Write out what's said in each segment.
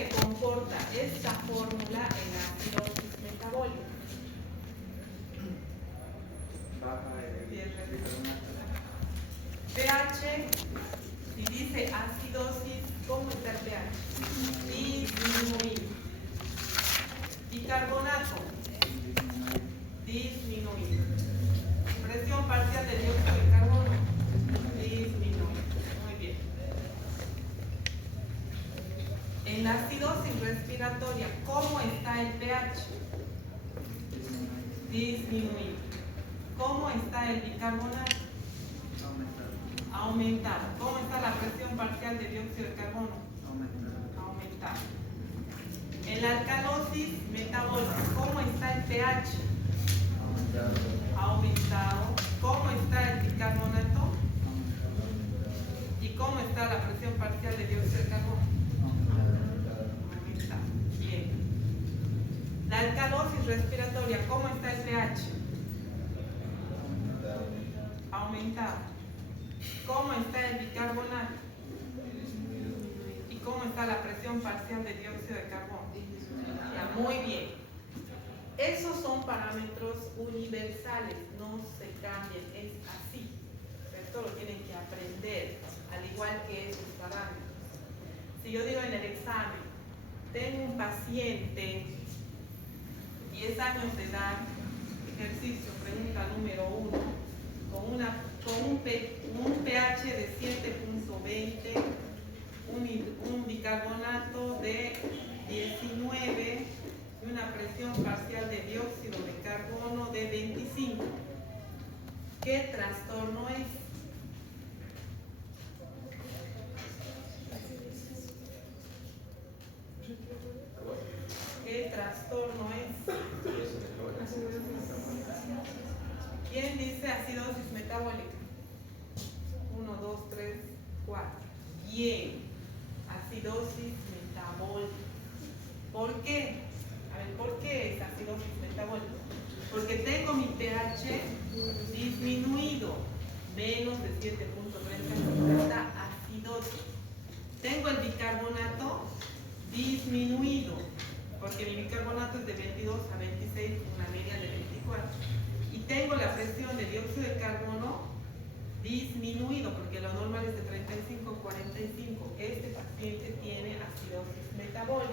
se comporta esta fórmula en la acidosis metabólica? pH, si dice acidosis, ¿cómo está el pH? Disminuido. Bicarbonato, disminuido. Presión parcial de dióxido de carbono, disminuido. Muy bien. En la acidosis respiratoria, ¿cómo está el pH? Disminuido. ¿Cómo está el bicarbonato? Aumentado. ¿Cómo está la presión parcial de dióxido de carbono? Aumentado. En la alcalosis metabólica, ¿cómo está el pH? Aumentado. ¿Cómo está el bicarbonato? ¿Y cómo está la presión parcial de dióxido de carbono? Aumentado. Bien. La alcalosis respiratoria, ¿cómo está el pH? Aumentado. ¿Cómo está el bicarbonato? ¿Y cómo está la presión parcial de dióxido de carbono? Ya, muy bien. Esos son parámetros universales, no se cambian, es así. Esto lo tienen que aprender, al igual que esos parámetros. Si yo digo en el examen, tengo un paciente, 10 años de edad, ejercicio, pregunta número 1, con un pH de 7.20, un bicarbonato de 19 y una presión parcial de dióxido de carbono de 25. ¿Qué trastorno es? ¿Qué trastorno es? ¿Quién dice acidosis metabólica? 1, 2, 3, 4. Bien. Acidosis metabólica. ¿Por qué? A ver, ¿por qué es acidosis metabólica? Porque tengo mi pH disminuido, menos de 7.30, está acidosis. Tengo el bicarbonato disminuido, porque mi bicarbonato es de 22 a 26, una media de 24. Y tengo la presión de dióxido de carbono disminuido, porque lo normal es de 35 a 45. Este paciente tiene acidosis metabólica.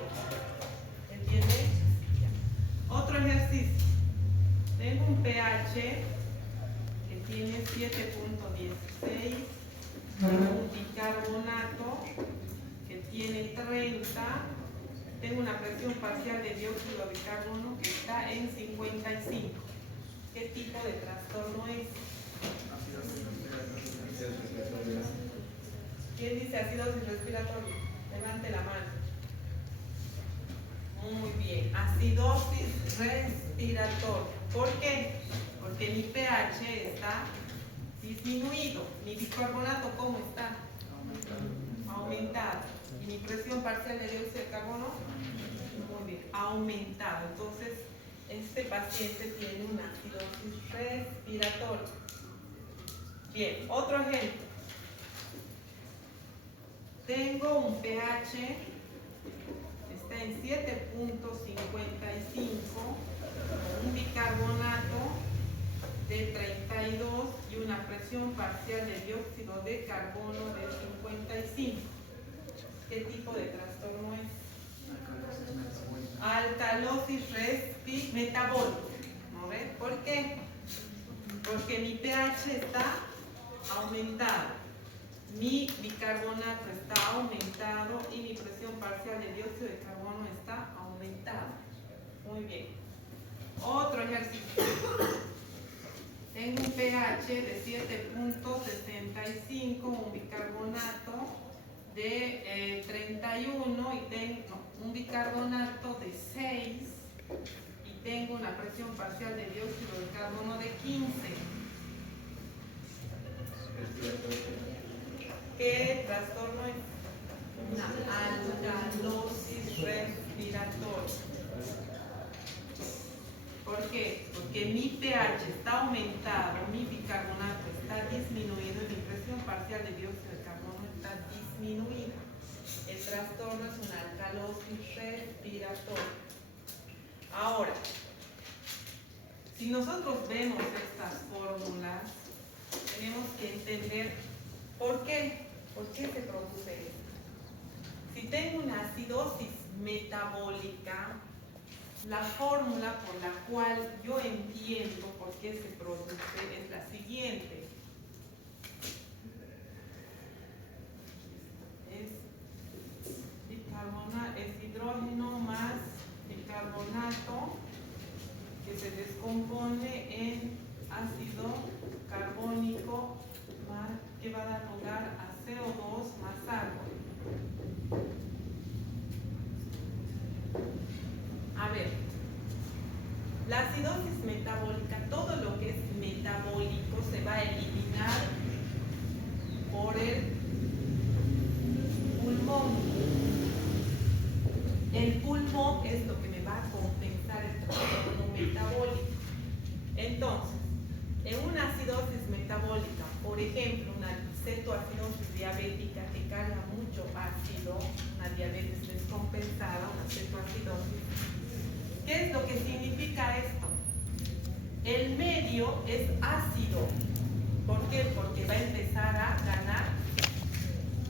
¿Entienden? Otro ejercicio. Tengo un pH que tiene 7.16, tengo un bicarbonato que tiene 30, tengo una presión parcial de dióxido de carbono que está en 55. ¿Qué tipo de trastorno es? ¿Quién dice acidosis respiratoria? Levante la mano. Muy bien, acidosis respiratoria. ¿Por qué? Porque mi pH está disminuido. Mi bicarbonato, ¿cómo está? Aumentado. ¿Y mi presión parcial de dióxido de carbono? Muy bien, aumentado. Entonces, este paciente tiene una acidosis respiratoria. Bien, otro ejemplo. Tengo un pH, está en 7.55, un bicarbonato de 32 y una presión parcial de dióxido de carbono de 55. ¿Qué tipo de trastorno es? Alcalosis metabólica. ¿No ven? ¿Por qué? Porque mi pH está aumentado, mi bicarbonato está aumentado y mi presión parcial de dióxido de carbono está aumentada. Muy bien. Otro ejercicio. Tengo un pH de 7.65, un bicarbonato de 31 y tengo un bicarbonato de 6 y tengo una presión parcial de dióxido de carbono de 15. ¿Qué trastorno es? Una alcalosis respiratoria. ¿Por qué? Porque mi pH está aumentado, mi bicarbonato está disminuido y mi presión parcial de dióxido de carbono está disminuida. El trastorno es una alcalosis respiratoria. Ahora, si nosotros vemos estas fórmulas, tenemos que entender por qué se produce esto. Si tengo una acidosis metabólica, la fórmula por la cual yo entiendo por qué se produce es la siguiente. Es hidrógeno más bicarbonato que se descompone en ácido carbónico que va a dar lugar a CO2 más agua. A ver, la acidosis metabólica, todo lo que es metabólico se va a eliminar por el pulmón. El pulmón es lo que me va a compensar el trastorno metabólico. Entonces, en una acidosis metabólica, por ejemplo, una cetoacidosis diabética que carga mucho ácido, una diabetes descompensada, una cetoacidosis, ¿qué es lo que significa esto? El medio es ácido. ¿Por qué? Porque va a empezar a ganar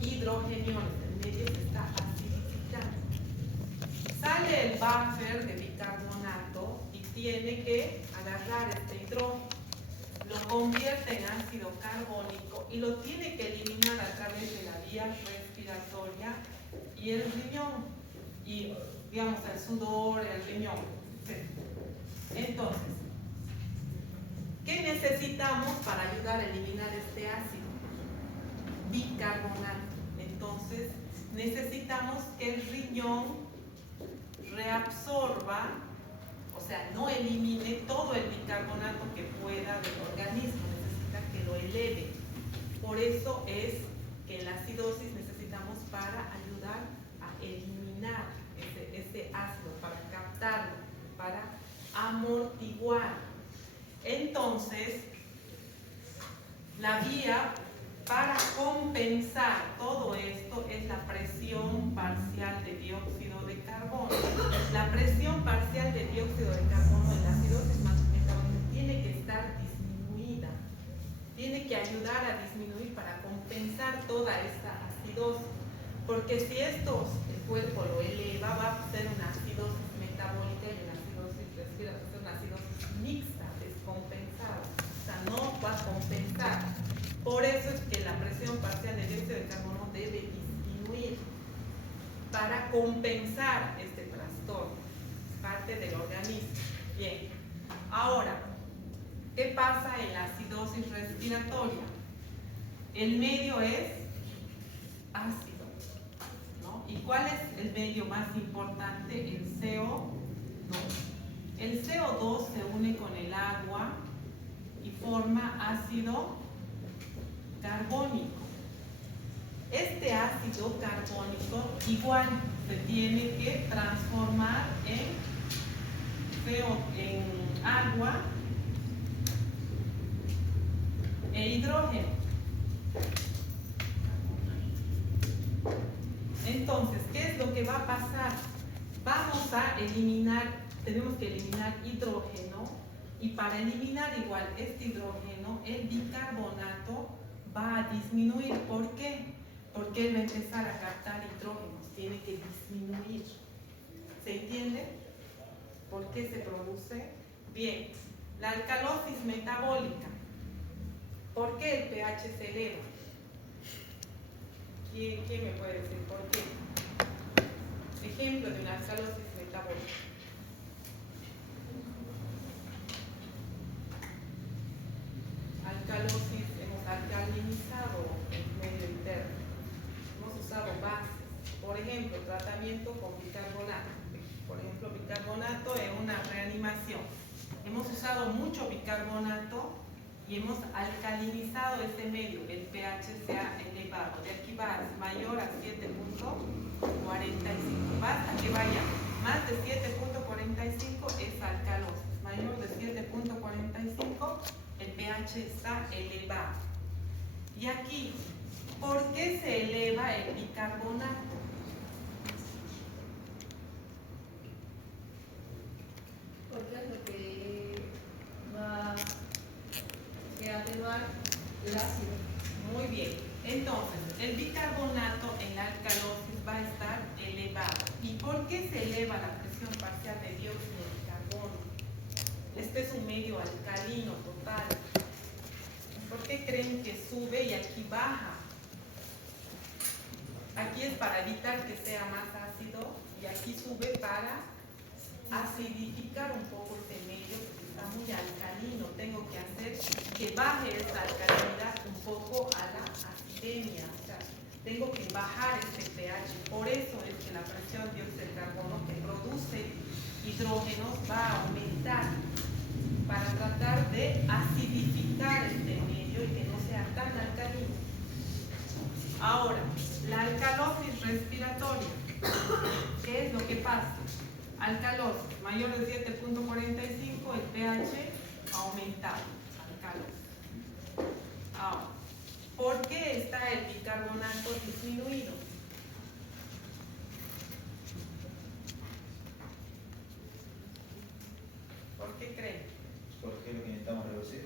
hidrogeniones. El medio se está acidificando. Sale el buffer de bicarbonato y tiene que agarrar este hidrógeno, lo convierte en ácido carbónico y lo tiene que eliminar a través de la vía respiratoria y el riñón, y digamos el sudor, el riñón. Entonces, ¿qué necesitamos para ayudar a eliminar este ácido? Bicarbonato. Entonces, necesitamos que el riñón reabsorba, o sea, no elimine todo el bicarbonato que pueda del organismo, necesita que lo eleve. Por eso es que en la acidosis necesitamos para ayudar a eliminar ese ácido, para captarlo, para amortiguar. Entonces, la vía para compensar todo esto es la presión parcial de dióxido de carbono. La presión parcial de dióxido de carbono en la acidosis metabólica tiene que estar disminuida. Tiene que ayudar a disminuir para compensar toda esta acidosis. Porque si esto el cuerpo lo eleva, va a ser una acidosis metabólica y una acidosis respiratoria, una acidosis mixta, descompensada. O sea, no va a compensar. Por eso es que la presión parcial de dióxido de carbono debe disminuir para compensar este trastorno, parte del organismo. Bien, ahora, ¿qué pasa en la acidosis respiratoria? El medio es ácido, ¿no? ¿Y cuál es el medio más importante? El CO2. El CO2 se une con el agua y forma ácido carbónico. Este ácido carbónico igual se tiene que transformar en agua e hidrógeno. Entonces, ¿qué es lo que va a pasar? Vamos a eliminar, tenemos que eliminar hidrógeno, y para eliminar igual este hidrógeno, el bicarbonato va a disminuir. ¿Por qué? Porque él va a empezar a captar hidrógenos, tiene que disminuir. ¿Se entiende? ¿Por qué se produce? Bien, la alcalosis metabólica. ¿Por qué el pH se eleva? ¿Quién me puede decir por qué? Ejemplo de una alcalosis metabólica. Alcalosis, hemos alcalinizado el medio interno, hemos usado bases, por ejemplo, tratamiento con bicarbonato, por ejemplo, bicarbonato en una reanimación, hemos usado mucho bicarbonato y hemos alcalinizado ese medio, el pH se ha elevado, de aquí va mayor a 7.45, basta que vaya más de 7.45 es alcalosis, mayor de 7.45 el pH está elevado. Y aquí, ¿por qué se eleva el bicarbonato? El ácido. Muy bien. Entonces, el bicarbonato en la alcalosis va a estar elevado. ¿Y por qué se eleva la presión parcial de dióxido de carbono? Este es un medio alcalino total. ¿Por qué creen que sube y aquí baja? Aquí es para evitar que sea más ácido y aquí sube para acidificar un poco este medio porque está muy alcalino. Tengo que hacer que baje esta alcalinidad un poco a la acidemia. O sea, tengo que bajar este pH. Por eso es que la presión de dióxido de carbono que produce hidrógenos va a aumentar para tratar de acidificar este medio y que no sea tan alcalino. Ahora, la alcalosis respiratoria. ¿Qué es lo que pasa? Alcalosis mayor de 7.45, el pH aumentado. Alcalosis. Ahora, ¿por qué está el bicarbonato disminuido? ¿Por qué creen? Porque es lo que necesitamos reducir.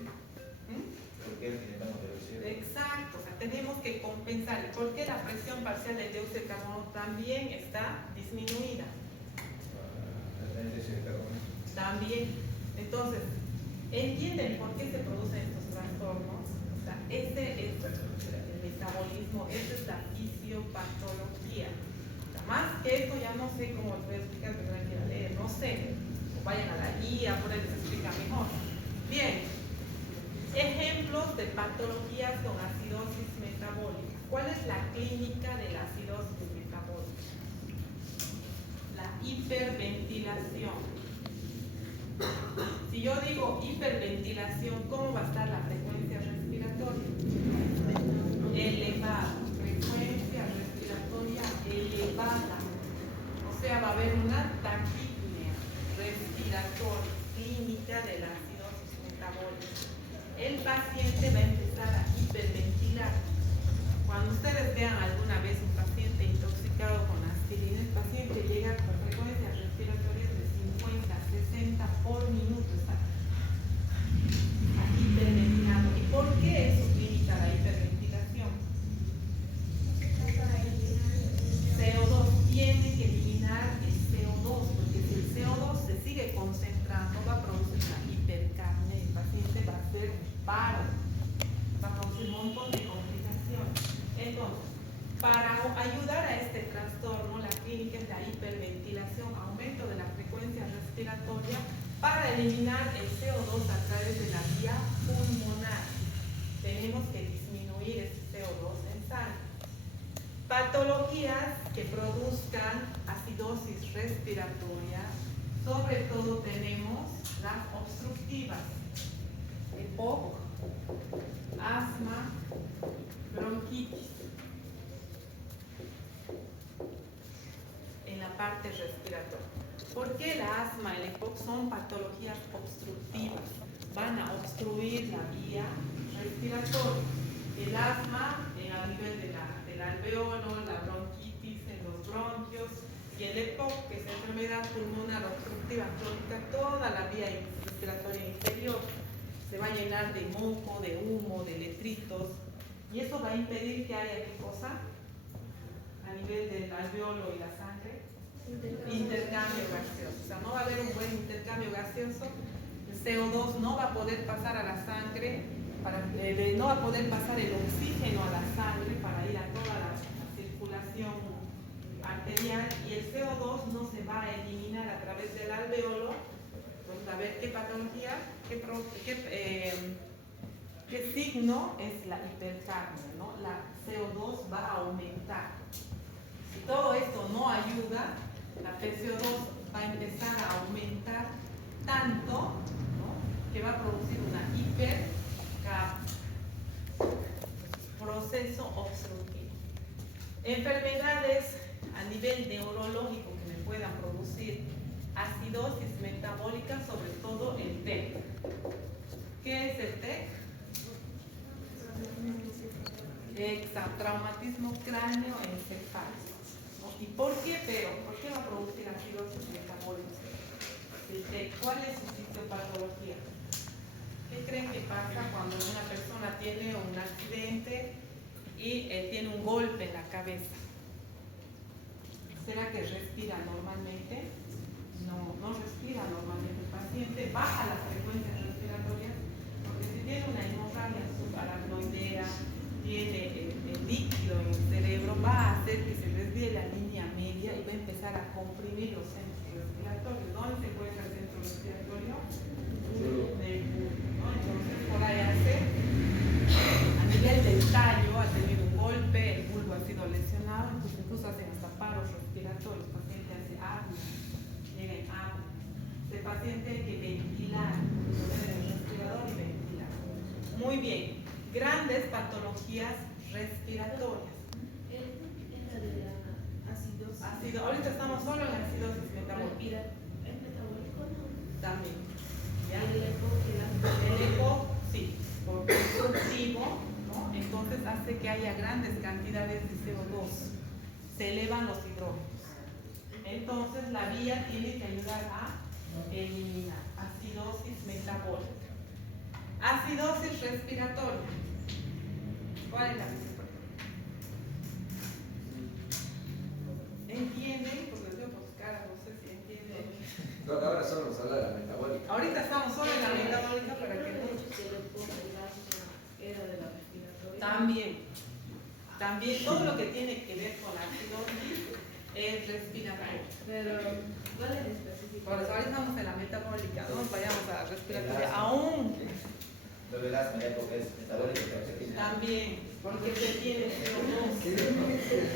Porque es lo que necesitamos reducir. Exacto, o sea, tenemos que compensar. ¿Por qué la presión parcial del dióxido de carbono también está disminuida? La dióxido de carbono. También. Entonces, ¿entienden por qué se producen estos trastornos? O sea, ese es el metabolismo, esa es la fisiopatología. O sea, más que esto ya no sé cómo les voy a explicar, pero hay que ir a leer, no sé. O vayan a la guía, por ahí les explica mejor. Bien. Ejemplos de patologías con acidosis metabólica. ¿Cuál es la clínica de la acidosis metabólica? La hiperventilación. Si yo digo hiperventilación, ¿cómo va a estar la frecuencia respiratoria? Elevada. Frecuencia respiratoria elevada. O sea, va a haber una taquipnea respiratoria, clínica de la acidosis metabólica. El paciente va a empezar a hiperventilar. Cuando ustedes vean alguna vez un paciente intoxicado con aspirina, el paciente llega con frecuencias respiratorias de 50, 60 por minuto. Está hiperventilando. ¿Y por qué es su clínica la hiperventilación? CO2. Tiene que eliminar el CO2, porque si el CO2 se sigue concentrando, va a producir una hipercapnia y el paciente va a hacer un paro, va a producir un montón de complicaciones. Entonces, para ayudar a este trastorno, la clínica es la hiperventilación, aumento de la frecuencia respiratoria para eliminar el CO2 a través de la vía pulmonar. Tenemos que disminuir ese CO2 en sangre. Patologías que produzcan acidosis respiratoria, sobre todo tenemos las obstructivas, EPOC, asma, bronquitis. En la parte respiratoria. ¿Por qué la asma y el EPOC son patologías obstructivas? Van a obstruir la vía respiratoria. El asma a nivel del alveolo, la bronquitis en los bronquios y el EPOC, que es enfermedad pulmonar obstructiva crónica, toda la vía respiratoria inferior se va a llenar de moco, de humo, de letritos, y eso va a impedir que haya ¿qué cosa? A nivel del alveolo y la sangre, intercambio gaseoso. O sea, no va a haber un buen intercambio gaseoso, el CO2 no va a poder pasar a la sangre, no va a poder pasar el oxígeno a la sangre para ir a toda la circulación arterial, y el CO2 no se va a eliminar a través del alveolo. Vamos a ver qué patología, qué signo es la hipercapnia, ¿no? La CO2 va a aumentar. Si todo esto no ayuda, la PCO2 va a empezar a aumentar tanto, ¿no?, que va a producir una hipercapnia. Proceso obstructivo. Enfermedades a nivel neurológico que me puedan producir acidosis metabólica, sobre todo el TEC. ¿Qué es el TEC? Traumatismo cráneoencefálico. ¿Y por qué? ¿Por qué va a producir acidosis metabólica? ¿Cuál es su fisiopatología? ¿Qué creen que pasa cuando una persona tiene un accidente y tiene un golpe en la cabeza? ¿Será que respira normalmente? No, no respira normalmente el paciente, baja las frecuencias respiratorias, porque si tiene una hemorragia subaracnoidea, tiene el líquido en el cerebro, va a hacer que se desvíe la línea media y va a empezar a comprimir los centros respiratorios. ¿Dónde se encuentra el centro respiratorio? Del bulbo, ¿no? Entonces, por ahí hace, a nivel del tallo, ha tenido un golpe, el bulbo ha sido lesionado, entonces incluso hacen hasta paros respiratorios, el paciente hace apnea, llega en apnea. El paciente hay que ventilar, poner el respirador y ventilar. Muy bien, grandes patologías respiratorias. Ahorita estamos solo en la acidosis metabólica. ¿Es metabólico? También. ¿Ya? El EPO, sí, por consumo, ¿no? Entonces hace que haya grandes cantidades de CO2. Se elevan los hidrógenos. Entonces la vía tiene que ayudar a eliminar acidosis metabólica. Acidosis respiratoria. ¿Cuál es la respiratoria? ¿Entienden? Porque yo por su cara no sé si entienden. No, ahora solo nos habla de la metabólica. Ahorita estamos solo en la metabólica para que no. Era de la respiratoria. También todo lo que tiene que ver con la acidosis es respiratorio. Pero, ¿cuál es específico? Por eso ahora estamos en la metabólica, no nos vayamos a la respiratoria. Aún Lo del asma ya porque es metabólico, pero se tiene. también, porque se tiene CO2.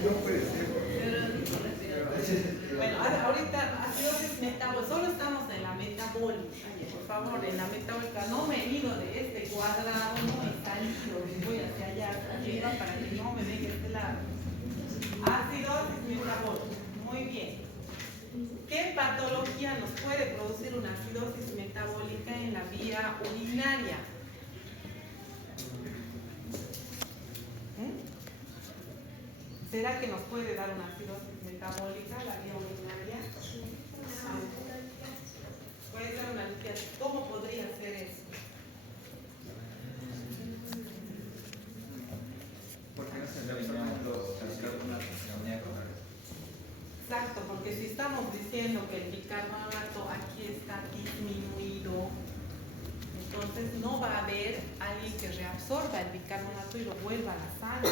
No puede ser. Pero dijo respiratoria. Bueno, ahorita acidosis metabólica, solo estamos en la metabólica. Por favor, en la metabólica no me he ido de este cuadrado, no he salido, voy hacia allá arriba para que no me venga este lado. Acidosis metabólica, muy bien. ¿Qué patología nos puede producir una acidosis metabólica en la vía urinaria? ¿Será que nos puede dar una acidosis metabólica la vía urinaria? Puede ser una litiasis. ¿Cómo podría ser eso? Porque no se Exacto, porque si estamos diciendo que el bicarbonato aquí está disminuido, entonces no va a haber alguien que reabsorba el bicarbonato y lo vuelva a la sangre.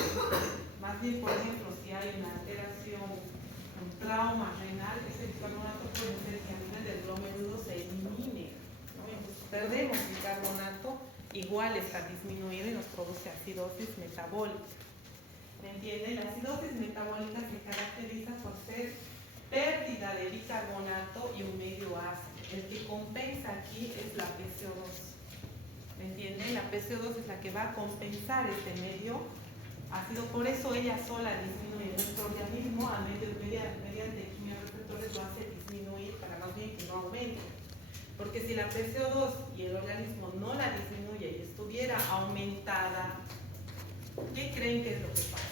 Más bien, por ejemplo, si hay una alteración, un trauma renal, ese bicarbonato puede ser que a nivel del glomérulo se elimine, ¿no? Entonces perdemos bicarbonato, igual está disminuido y nos produce acidosis metabólica. ¿Me entienden? La acidosis metabólica se caracteriza por ser pérdida de bicarbonato y un medio ácido. El que compensa aquí es la PCO2. ¿Me entienden? La PCO2 es la que va a compensar este medio ácido. Por eso ella sola disminuye. Nuestro organismo mediante quimioreceptores lo hace disminuir para más bien que no aumente. Porque si la PCO2 y el organismo no la disminuye y estuviera aumentada, ¿qué creen que es lo que pasa?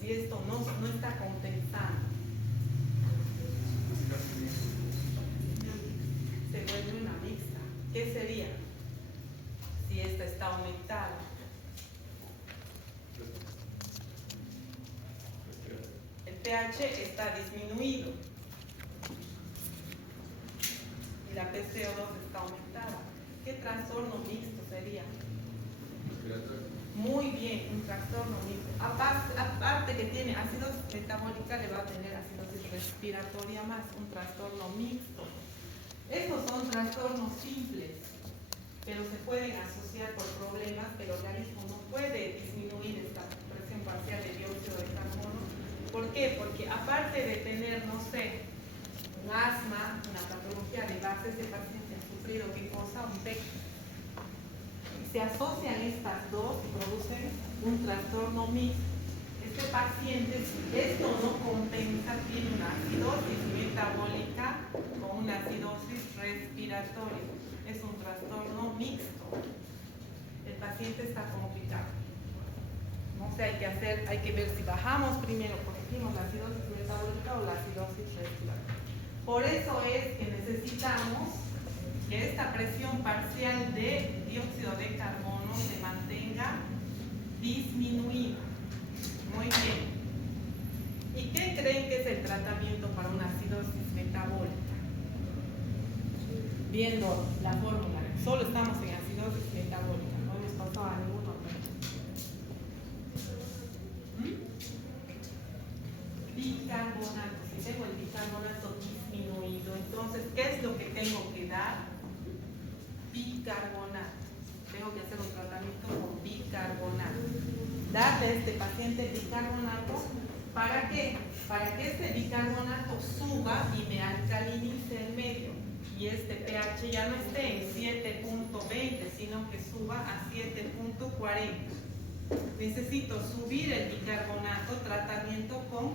Si esto no está compensando, se vuelve una mixta. ¿Qué sería? Si esta está aumentada. El pH está disminuido y la PCO2 está aumentada. ¿Qué trastorno mixto sería? Muy bien, un trastorno mixto. Aparte que tiene acidosis metabólica, le va a tener acidosis respiratoria más, un trastorno mixto. Estos son trastornos simples, pero se pueden asociar por problemas que el organismo no puede disminuir esta presión parcial de dióxido de carbono. ¿Por qué? Porque aparte de tener, no sé, un asma, una patología de base, ese paciente ha sufrido ¿qué cosa? Un PEC. Se asocian estas dos y producen un trastorno mixto. Este paciente, si esto no compensa, tiene una acidosis metabólica con una acidosis respiratoria. Es un trastorno mixto. El paciente está complicado. No sé, hay que ver si bajamos primero, corregimos la acidosis metabólica o la acidosis respiratoria. Por eso es que necesitamos que esta presión parcial de dióxido de carbono se mantenga disminuida. Muy bien. ¿Y qué creen que es el tratamiento para una acidosis metabólica? Viendo la fórmula, solo estamos en acidosis metabólica, no hemos pasado a ningún otro. Bicarbonato, si tengo el bicarbonato disminuido, entonces, ¿qué es lo que tengo que dar? Bicarbonato. Tengo que hacer un tratamiento con bicarbonato. Darle a este paciente bicarbonato, ¿para qué? Para que este bicarbonato suba y me alcalinice el medio. Y este pH ya no esté en 7.20, sino que suba a 7.40. Necesito subir el bicarbonato, tratamiento con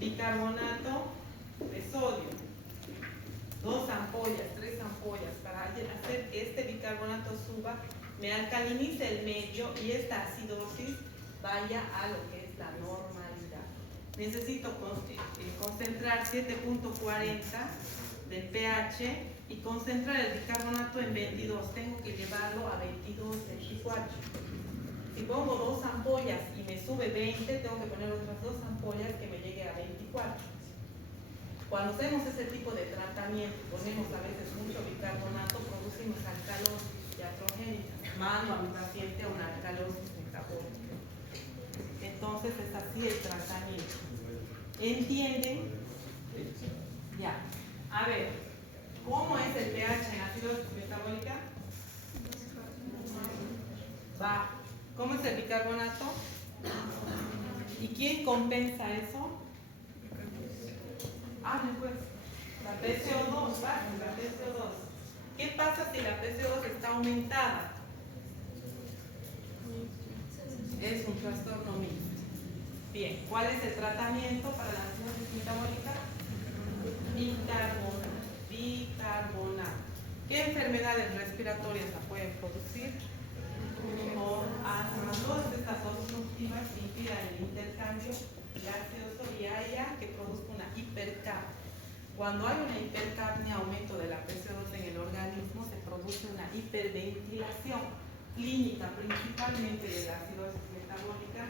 bicarbonato de sodio. 2 ampollas, 3 ampollas, para hacer que este bicarbonato suba, me alcalinice el medio y esta acidosis vaya a lo que es la normalidad. Necesito concentrar 7.40 del pH y concentrar el bicarbonato en 22. Tengo que llevarlo a 22, 24. Si pongo 2 ampollas y me sube 20, tengo que poner otras 2 ampollas que me llegue a 24. Cuando hacemos ese tipo de tratamiento, ponemos a veces mucho bicarbonato, producimos alcalosis iatrogénica. Mando a mi paciente a una alcalosis metabólica. Entonces es así el tratamiento. ¿Entienden? Ya. A ver, ¿cómo es el pH en acidosis metabólica? Bajo. ¿Cómo es el bicarbonato? ¿Y quién compensa eso? Pues, la PCO2, ¿vale? La PCO2. ¿Qué pasa si la PCO2 está aumentada? Es un trastorno mixto. Bien, ¿cuál es el tratamiento para la acidosis metabólica? Bicarbonato. ¿Qué enfermedades respiratorias la pueden producir? Por asma. Todas estas obstructivas impidan el intercambio gaseoso y haya que produzca una hipercapnia. Cuando hay una hipercapnia, aumento de la PCO2 en el organismo, se produce una hiperventilación clínica, principalmente de la acidosis metabólica.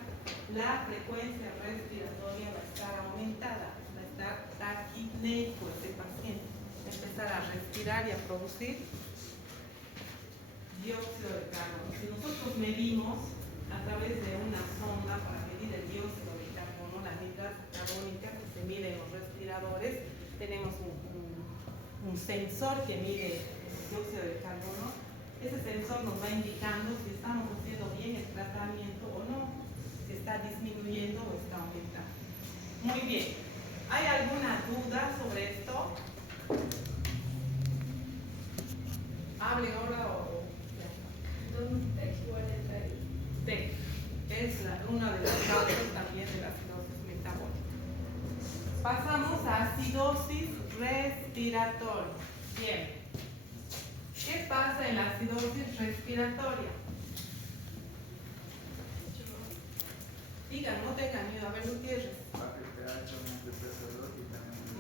La frecuencia respiratoria va a estar aumentada, va a estar taquipneico ese paciente, va a empezar a respirar y a producir dióxido de carbono. Si nosotros medimos a través de una sonda para medir el dióxido de carbono, la anhidrasa carbónica que se mide en los respiradores, tenemos un sensor que mide el dióxido de carbono. Ese sensor nos va indicando si estamos haciendo bien el tratamiento o no, si está disminuyendo o está aumentando. Muy bien. ¿Hay alguna duda sobre esto? Hablen ahora o... TEC es una de las causas también de la acidosis metabólica. Pasamos a acidosis respiratoria. Bien. ¿Qué pasa en la acidosis respiratoria? Digan, no tengan miedo. A ver, Gutiérrez.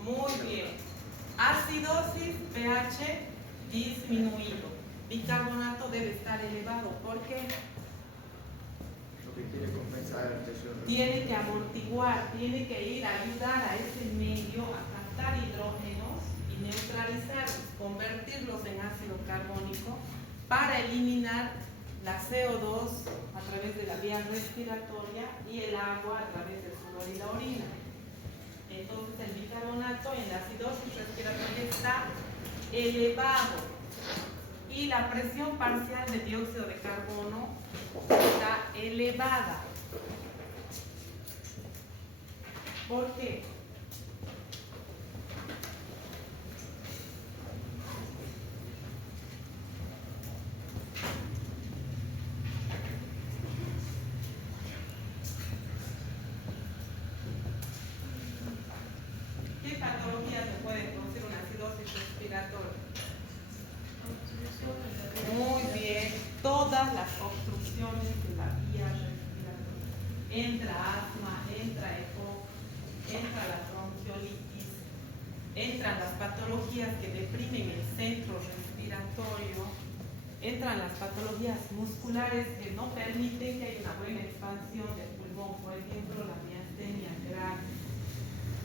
Muy bien. Acidosis, pH disminuido. Bicarbonato debe estar elevado. ¿Por qué? Lo que quiere compensar el presión. Tiene que amortiguar, tiene que ir a ayudar a ese medio a captar hidrógenos y neutralizarlos, convertirlos en ácido carbónico para eliminar la CO2 a través de la vía respiratoria y el agua a través del sudor y la orina. Entonces el bicarbonato en la acidosis respiratoria está elevado y la presión parcial de dióxido de carbono está elevada. ¿Por qué? ¿Qué patologías se puede producir una acidosis respiratoria? Muy bien, todas las obstrucciones de la vía respiratoria. Entra asma, entra EPOC, entra la bronquiolitis, entran las patologías que deprimen el centro respiratorio, entran las patologías musculares que no permiten que haya una buena expansión del pulmón, por ejemplo, la miastenia grave.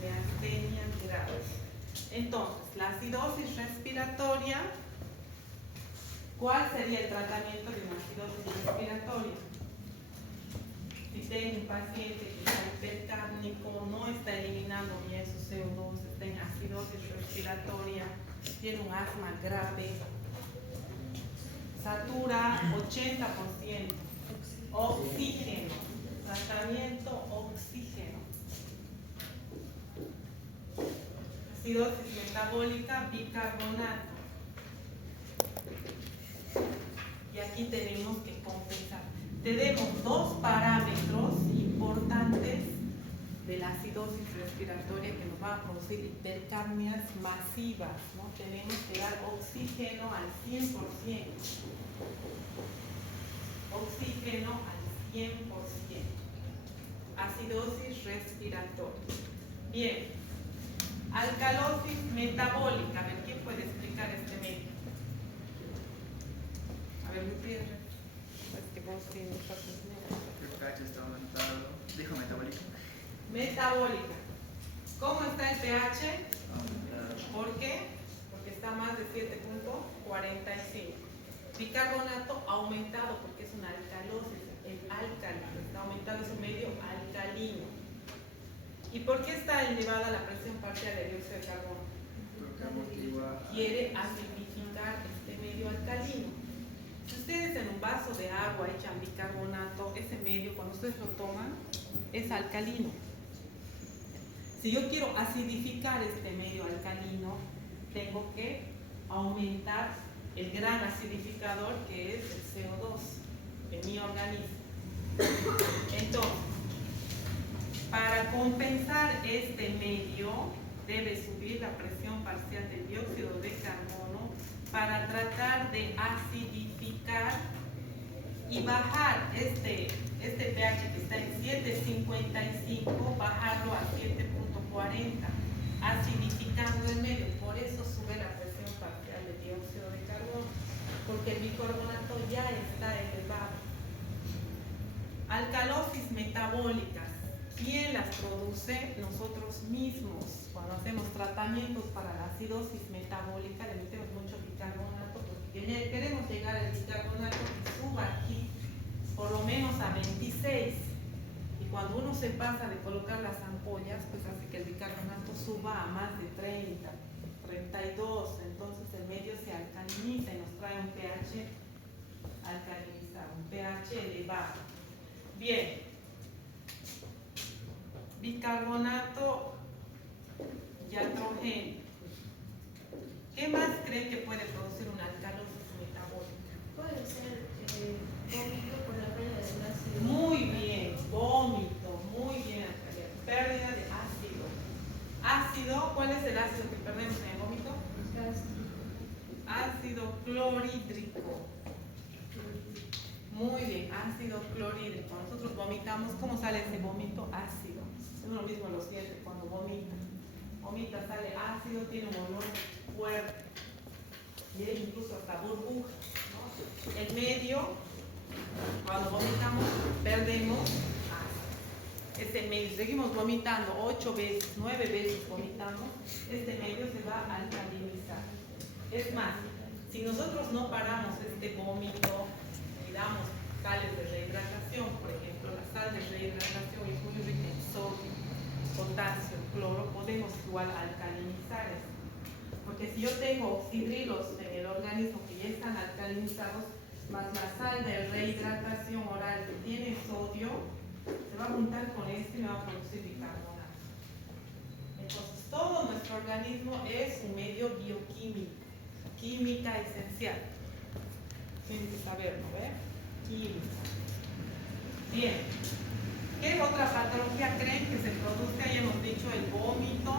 Miastenia grave. Entonces, la acidosis respiratoria, ¿cuál sería el tratamiento de una acidosis respiratoria? Si tengo un paciente que está hipercárnico, no está eliminando bien su CO2, está en acidosis respiratoria, tiene un asma grave, satura 80%, oxígeno, tratamiento oxígeno. Acidosis metabólica, bicarbonato. Y aquí tenemos que compensar. Tenemos dos parámetros importantes de la acidosis respiratoria que nos van a producir hipercapnias masivas, ¿no? Tenemos que dar oxígeno al 100%. Oxígeno al 100%. Acidosis respiratoria. Bien. Alcalosis metabólica. A ver, ¿quién puede explicar este medio? A ver, Gutiérrez. Es que vos tienes El pH está aumentado. Dijo metabólico. metabólica. ¿Cómo está el pH? Aumentado. ¿Por qué? Porque está más de 7.45. Bicarbonato aumentado porque es una alcalosis. El álcali está aumentado, es un medio alcalino. ¿Y por qué está elevada la presión parcial de dióxido de carbono? Porque amortigua. Quiere acidificar este medio alcalino. Si ustedes en un vaso de agua echan bicarbonato, ese medio cuando ustedes lo toman es alcalino. Si yo quiero acidificar este medio alcalino, tengo que aumentar el gran acidificador que es el CO2 en mi organismo. Entonces, para compensar este medio, debe subir la presión parcial del dióxido de carbono para tratar de acidificar y bajar este pH que está en 7.55, bajarlo a 7.40, acidificando el medio. Por eso sube la presión parcial del dióxido de carbono, porque el bicarbonato ya está elevado. Alcalosis metabólicas. ¿Quién las produce? Nosotros mismos. Cuando hacemos tratamientos para la acidosis metabólica, le metemos mucho bicarbonato porque queremos llegar al bicarbonato que suba aquí por lo menos a 26. Y cuando uno se pasa de colocar las ampollas, pues hace que el bicarbonato suba a más de 30, 32. Entonces el medio se alcaliniza y nos trae un pH alcalinizado, un pH elevado. Bien. Bicarbonato iatrogénico. ¿Qué más creen que puede producir una alcalosis metabólica? Puede ser vómito por la pérdida del ácido. Muy bien, vómito, muy bien, pérdida de ácido. Ácido, ¿cuál es el ácido que perdemos en el vómito? Ácido clorhídrico. Muy bien, ácido clorhídrico. Nosotros vomitamos, ¿cómo sale ese vómito? Ácido. Uno mismo lo siente cuando vomita. Vomita, sale ácido, tiene un olor fuerte. Y hay incluso hasta burbujas, ¿no? El medio, cuando vomitamos, perdemos ácido. Este medio, seguimos vomitando 8 veces, 9 veces vomitamos, este medio se va a alcalinizar. Es más, si nosotros no paramos este vómito y damos sales de rehidratación, por ejemplo, la sal de rehidratación es muy rica en sodio, potasio, cloro, podemos igual alcalinizar esto. Porque si yo tengo oxidrilos en el organismo que ya están alcalinizados, más la sal de rehidratación oral que tiene sodio, se va a juntar con esto y me va a producir bicarbonato. Entonces, todo nuestro organismo es un medio bioquímico, química esencial. Tienen que saberlo, ¿ve? Química. Bien. ¿Qué otra patología creen que se produce? Ya hemos dicho el vómito,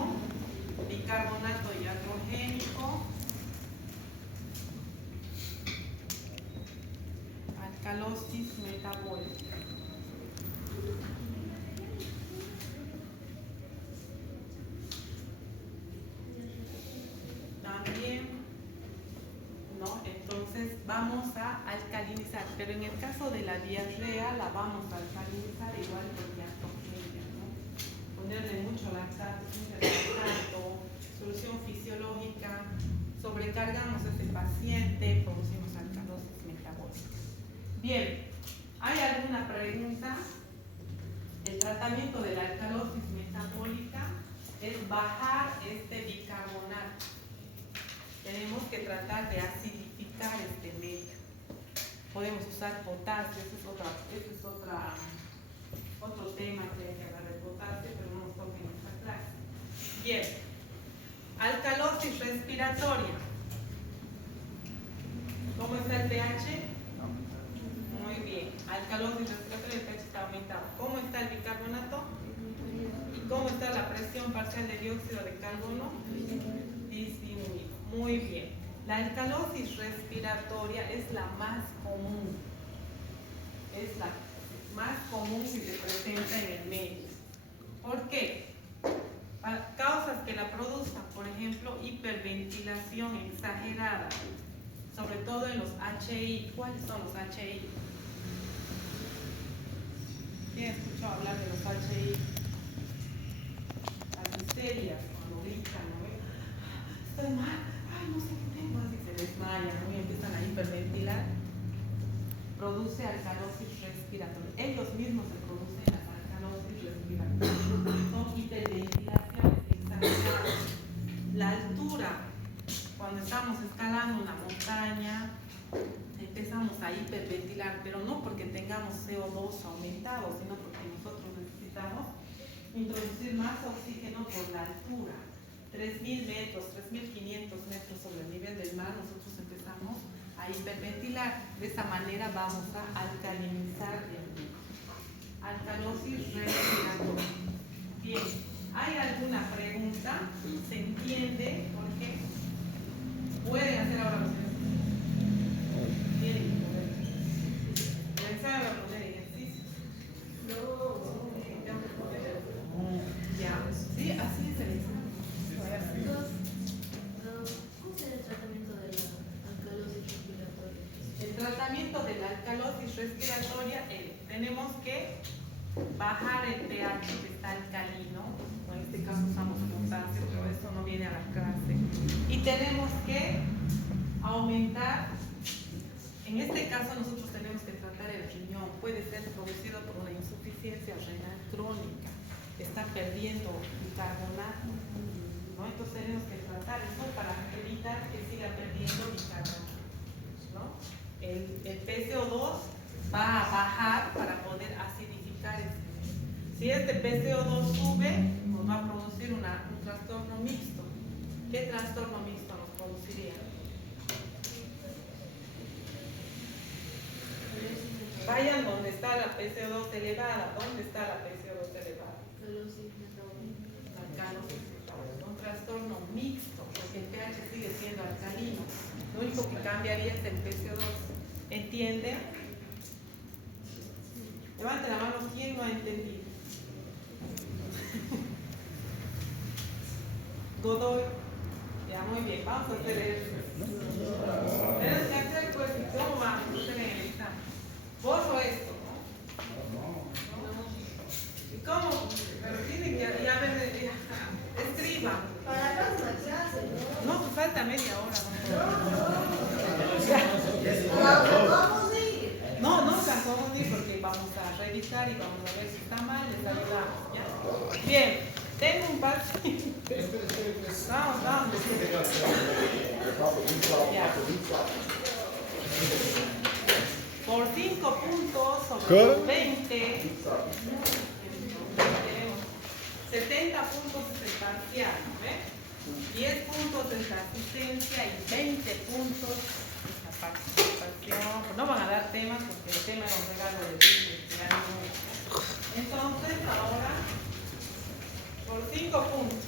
bicarbonato iatrogénico, alcalosis metabólica. vamos a alcalinizar, pero en el caso de la diarrea la vamos a alcalinizar igual que diatoxemia, ¿no? Ponerle mucho lactato, solución fisiológica, sobrecargamos a ese paciente, producimos alcalosis metabólica. Bien, ¿hay alguna pregunta? El tratamiento de la alcalosis metabólica es bajar este bicarbonato. Tenemos que tratar de acidificar este medio. Podemos usar potasio, ese es otro tema que hay que hablar de potasio, pero no nos toca en esta clase. Bien, alcalosis respiratoria. ¿Cómo está el pH? Muy bien. Alcalosis respiratoria, el pH está aumentado. ¿Cómo está el bicarbonato? ¿Y cómo está la presión parcial de dióxido de carbono? Disminuido. Muy bien. La alcalosis respiratoria es la más común. Es la más común si se presenta en el medio. ¿Por qué? Causas que la produzcan, por ejemplo, hiperventilación exagerada, sobre todo en los HI. ¿Cuáles son los HI? ¿Quién escuchó hablar de los HI? Las histerias, cuando gritan, ¿no? Estoy mal, ay, no sé qué tengo, así se desmayan, ¿no? Y empiezan a hiperventilar. Produce alcalosis respiratoria. Ellos mismos se producen las alcalosis respiratorias. Son hiperventilaciones exageradas. La altura, cuando estamos escalando una montaña, empezamos a hiperventilar, pero no porque tengamos CO2 aumentado, sino porque nosotros necesitamos introducir más oxígeno por la altura. 3.000 metros, 3.500 metros sobre el nivel del mar, nosotros empezamos a hiperventilar. De esa manera vamos a alcalinizar el medio. Alcalosis respiratoria. Bien, ¿hay alguna pregunta? ¿Se entiende? ¿Por qué? ¿Pueden hacer ahora los ejercicios? Tienen que poder. ¿Pensaban a poner ejercicios? Ya, sí, así es el examen. ¿Cómo será el tratamiento de la alcalosis respiratoria? El tratamiento de la alcalosis respiratoria, tenemos que bajar el pH que está alcalino. En este caso usamos potasio, pero esto no viene a la clase. Y tenemos que aumentar, en este caso nosotros tenemos que tratar el riñón. Puede ser producido por una insuficiencia renal crónica. Está perdiendo bicarbonato, ¿no? Entonces tenemos que tratar eso para evitar que siga perdiendo bicarbonato, ¿no? El PCO2 va a bajar para poder acidificar este. Si este PCO2 sube, nos va a producir un trastorno mixto. ¿Qué trastorno mixto nos produciría? Vayan donde está la PCO2 elevada. ¿Dónde está la PCO2 elevada? Alcalosis metabólica. Un trastorno mixto, porque el pH sigue siendo alcalino. Lo único que cambiaría es el PCO2. ¿Entienden? Levante la mano, ¿quién no ha entendido? Godoy. Ya, muy bien, vamos a hacer eso. Tenemos que hacer, pues, ¿cómo vamos a hacer en el examen? Borro esto, ¿no? ¿Y cómo? Pero tienen que ya ver, escriban. Para la próxima clase, ¿no? No, pues falta media hora. Vamos a ir. No, no nos vamos a ir porque vamos a revisar y vamos a ver si está mal, les ayudamos, ¿ya? Bien, tengo un paciente. Vamos. Ya. Por 5 puntos sobre los 20, tenemos 70 puntos es el parcial, ¿ves? 10 puntos es la asistencia y 20 puntos es la participación. Pues no van a dar temas porque el tema era un regalo de año. Entonces, ahora, por 5 puntos.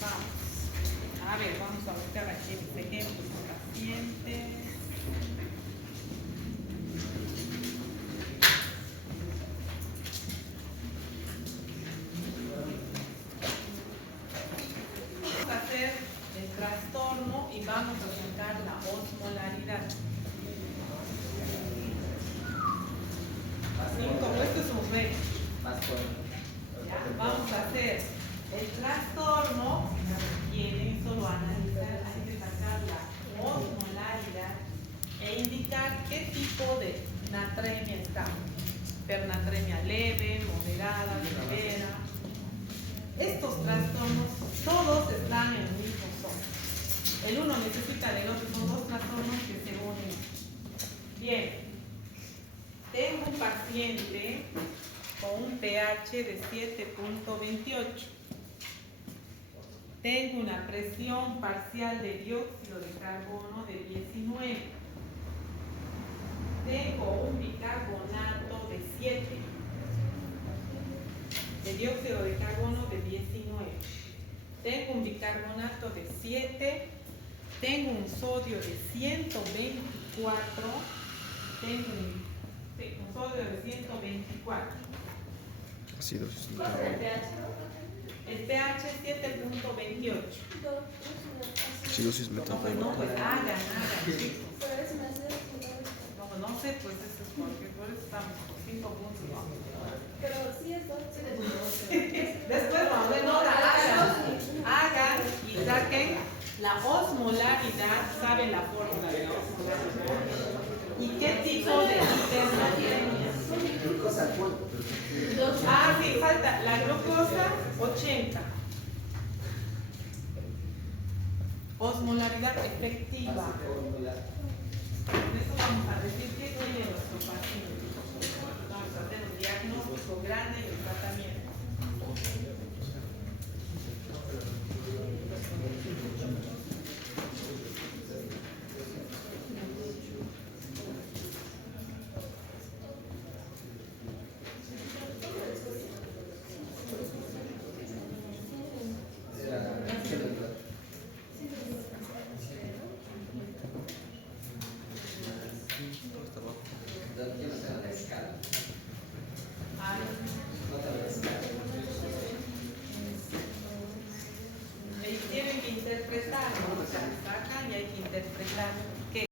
Vamos. A ver, vamos a buscar aquí mis ejemplos de pacientes. Vamos a hacer el trastorno y vamos a sacar la osmolaridad. Sí, como esto es un reto. Ya, vamos a hacer el trastorno y en eso lo analizar, hay que sacar la osmolaridad e indicar qué tipo de natremia está. Pernatremia leve, moderada, severa. Estos trastornos todos están en el mismo son. El uno necesita del otro, son dos trastornos que se unen. Bien, tengo un paciente con un pH de 7.28. Tengo una presión parcial de dióxido de carbono de 19. Tengo un bicarbonato de 7. De dióxido de carbono de 19. Tengo un bicarbonato de 7. Tengo un sodio de 124. Tengo un sodio de 124. Acidosis ¿Cuál es el metabólica. pH? El pH es 7.28. Acidosis No, metabólica. pues hagan, chicos. Pero es una serie. No sé, pues eso es porque por eso estamos por 5 puntos. ¿No? Pero sí es 2. Después vamos a ver, no, hagan y saquen la osmolaridad, saben la fórmula de la osmolaridad. ¿Y qué tipo de hipernatremia? Sí, falta la glucosa 80. Osmolaridad efectiva. Con eso vamos a decir qué tiene nuestro paciente. Vamos a hacer un diagnóstico grande y el tratamiento. Y tienen que interpretar, ¿no? O sea, sacan y hay que interpretar.